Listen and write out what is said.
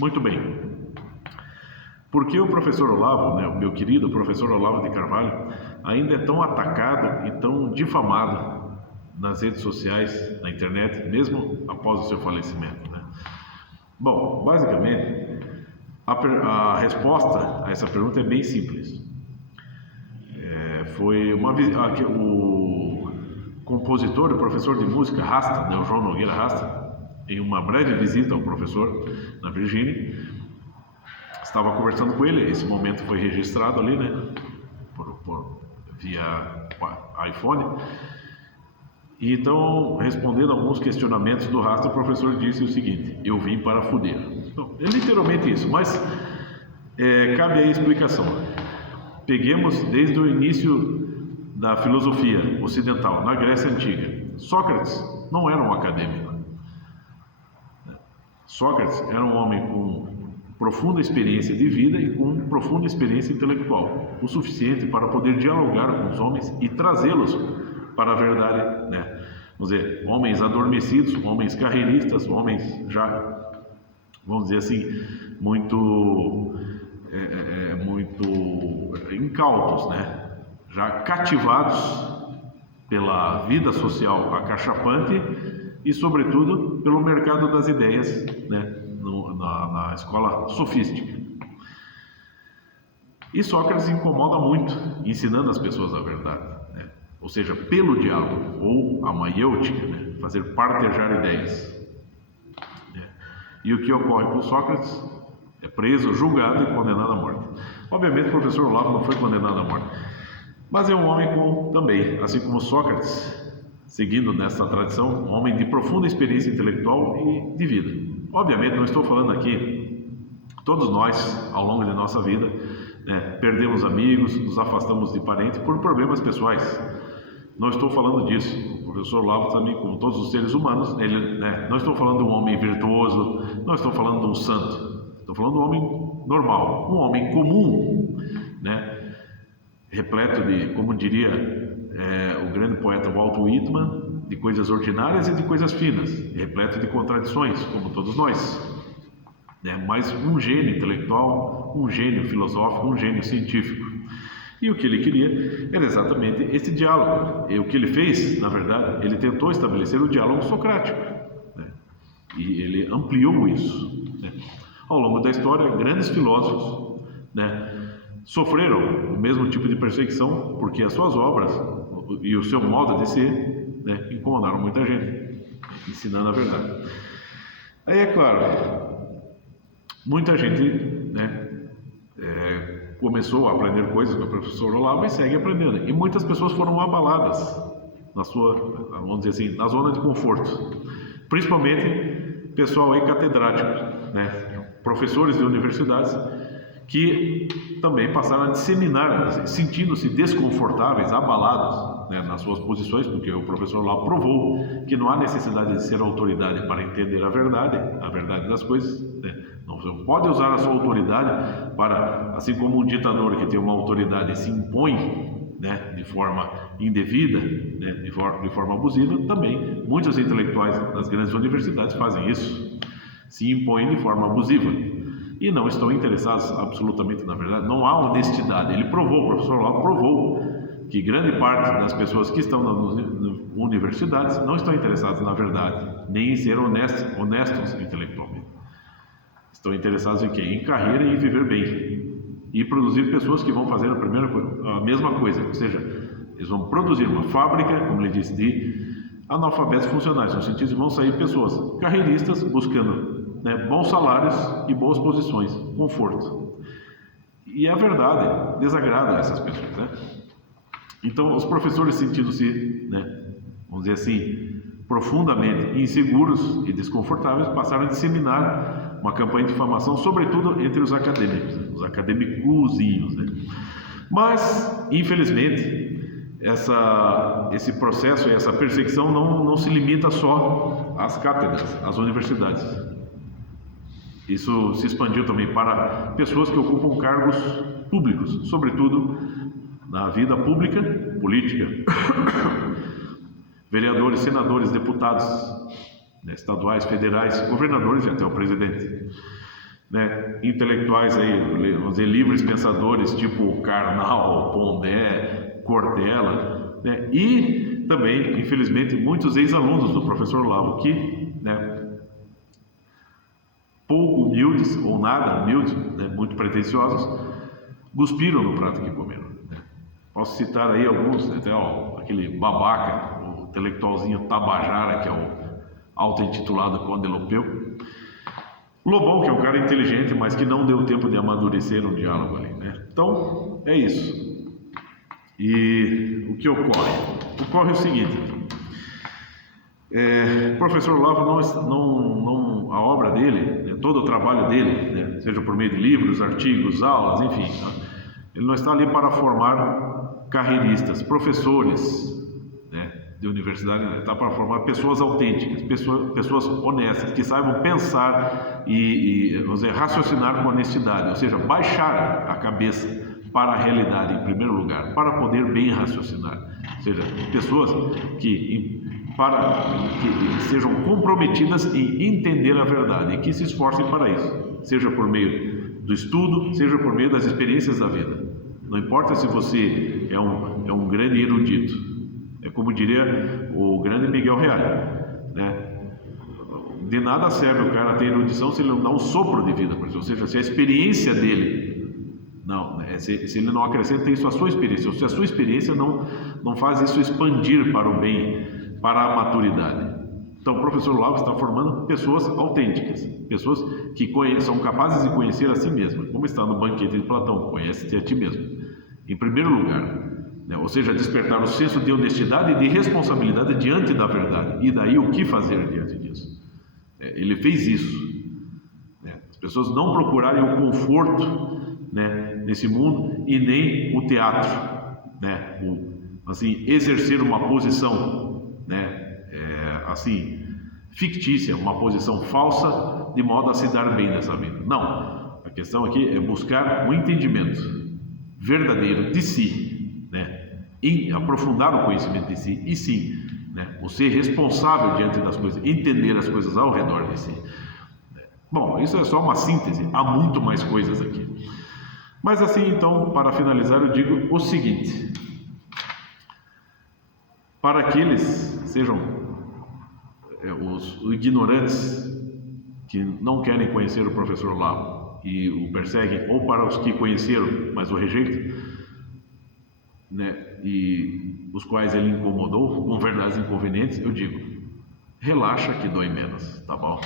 Muito bem. Por que o professor Olavo, o meu querido professor Olavo de Carvalho, ainda é tão atacado e tão difamado nas redes sociais, na internet, mesmo após o seu falecimento, né? Bom, basicamente, a resposta a essa pergunta é bem simples. Foi o compositor e professor de música Rasta, o João Nogueira Rasta, em uma breve visita ao professor na Virgínia, estava conversando com ele. Esse momento foi registrado ali, via iPhone. E então, respondendo a alguns questionamentos do Rasta, o professor disse o seguinte: eu vim para fuder. Então, é literalmente isso, mas cabe aí a explicação. Peguemos desde o início da filosofia ocidental, na Grécia Antiga. Sócrates não era um acadêmico. Sócrates era um homem com profunda experiência de vida e com profunda experiência intelectual, o suficiente para poder dialogar com os homens e trazê-los para a verdade, Vamos dizer, homens adormecidos, homens carreiristas, homens já, vamos dizer assim, muito incautos, já cativados pela vida social acachapante e, sobretudo, pelo mercado das ideias, na escola sofística. E Sócrates incomoda muito, ensinando as pessoas a verdade, ou seja, pelo diálogo, ou a maiêutica, fazer partejar ideias. E o que ocorre com Sócrates? É preso, julgado e condenado à morte. Obviamente o professor Olavo não foi condenado à morte, mas é um homem também, assim como Sócrates, seguindo nessa tradição, um homem de profunda experiência intelectual e de vida. Obviamente não estou falando aqui, todos nós, ao longo de nossa vida, perdemos amigos, nos afastamos de parentes por problemas pessoais. Não estou falando disso. O professor Olavo também, como todos os seres humanos, não estou falando de um homem virtuoso, não estou falando de um santo. Estou falando de um homem normal, um homem comum, repleto de, como diria o grande poeta Walt Whitman, de coisas ordinárias e de coisas finas, repleto de contradições, como todos nós. Mas um gênio intelectual, um gênio filosófico, um gênio científico. E o que ele queria era exatamente esse diálogo. E o que ele fez, na verdade, ele tentou estabelecer o diálogo socrático. E ele ampliou isso. Ao longo da história, grandes filósofos sofreram o mesmo tipo de perseguição, porque as suas obras e o seu modo de ser incomodaram muita gente, ensinando a verdade. Aí, é claro, muita gente começou a aprender coisas com o professor Olavo e segue aprendendo. E muitas pessoas foram abaladas na sua, vamos dizer assim, na zona de conforto. Principalmente pessoal aí catedrático, professores de universidades que também passaram a disseminar, sentindo-se desconfortáveis, abalados nas suas posições, porque o professor Olavo provou que não há necessidade de ser autoridade para entender a verdade das coisas. Não pode usar a sua autoridade para, assim como um ditador que tem uma autoridade se impõe de forma indevida, de forma abusiva, também muitos intelectuais das grandes universidades fazem isso, se impõem de forma abusiva e não estão interessados absolutamente na verdade. Não há honestidade. Ele provou, o professor Olavo provou que grande parte das pessoas que estão nas universidades não estão interessadas na verdade, nem em ser honestos intelectualmente. Estão interessados em quê? Em carreira e em viver bem. E produzir pessoas que vão fazer a mesma coisa. Ou seja, eles vão produzir uma fábrica, como ele disse, de analfabetos funcionais. No sentido de vão sair pessoas carreiristas buscando bons salários e boas posições, conforto. E a verdade desagrada essas pessoas. Então, os professores, sentindo-se, vamos dizer assim, profundamente inseguros e desconfortáveis, passaram a disseminar uma campanha de difamação, sobretudo entre os acadêmicos, os acadêmicozinhos. Mas, infelizmente, esse processo e essa perseguição não se limita só às cátedras, às universidades. Isso se expandiu também para pessoas que ocupam cargos públicos, sobretudo na vida pública, política, vereadores, senadores, deputados, estaduais, federais, governadores e até o presidente. né, intelectuais aí, vamos dizer, livres pensadores, tipo Karnal, Pondé, Cortella, né, e também, infelizmente, muitos ex-alunos do professor Olavo que, né, pouco humildes ou nada humildes, né, muito pretensiosos, cuspiram no prato que comeram. Né. Posso citar aí alguns, até aquele babaca, o intelectualzinho Tabajara, que é o auto-intitulado Conde Lopeu. Lobão, que é um cara inteligente, mas que não deu tempo de amadurecer no diálogo ali, né? Então, é isso. E o que ocorre? Ocorre o seguinte: o professor Olavo a obra dele, né, todo o trabalho dele, né, seja por meio de livros, artigos, aulas, enfim, né, ele não está ali para formar carreiristas, professores, né, de universidade, ele está para formar pessoas autênticas, pessoas honestas, que saibam pensar vamos dizer, raciocinar com honestidade, ou seja, baixar a cabeça para a realidade em primeiro lugar, para poder bem raciocinar, ou seja, pessoas que sejam comprometidas em entender a verdade e que se esforcem para isso, seja por meio do estudo, seja por meio das experiências da vida. Não importa se você é um grande erudito, é como diria o grande Miguel Reale, né? De nada serve o cara ter erudição se ele não dá um sopro de vida, ou seja, se a experiência dele se ele não acrescenta isso à sua experiência, ou se a sua experiência não faz isso expandir para o bem, para a maturidade. Então, o professor Olavo está formando pessoas autênticas, pessoas que são capazes de conhecer a si mesmas, como está no banquete de Platão, conhece-te a ti mesmo, em primeiro lugar, né? Ou seja, despertar o senso de honestidade e de responsabilidade diante da verdade, e daí o que fazer diante disso. Ele fez isso, né? As pessoas não procurarem o conforto, né, nesse mundo e nem o teatro, né, assim, exercer uma posição, né, assim, fictícia, uma posição falsa, de modo a se dar bem nessa vida. Não, a questão aqui é buscar um entendimento verdadeiro de si, né, e aprofundar o conhecimento de si, e sim, né, o ser responsável diante das coisas, entender as coisas ao redor de si. Bom, isso é só uma síntese, há muito mais coisas aqui. Mas assim, então, para finalizar, eu digo o seguinte: para aqueles, sejam os ignorantes que não querem conhecer o professor Olavo e o perseguem, ou para os que conheceram, mas o rejeitam, né, e os quais ele incomodou com verdades inconvenientes, eu digo, relaxa que dói menos, tá bom?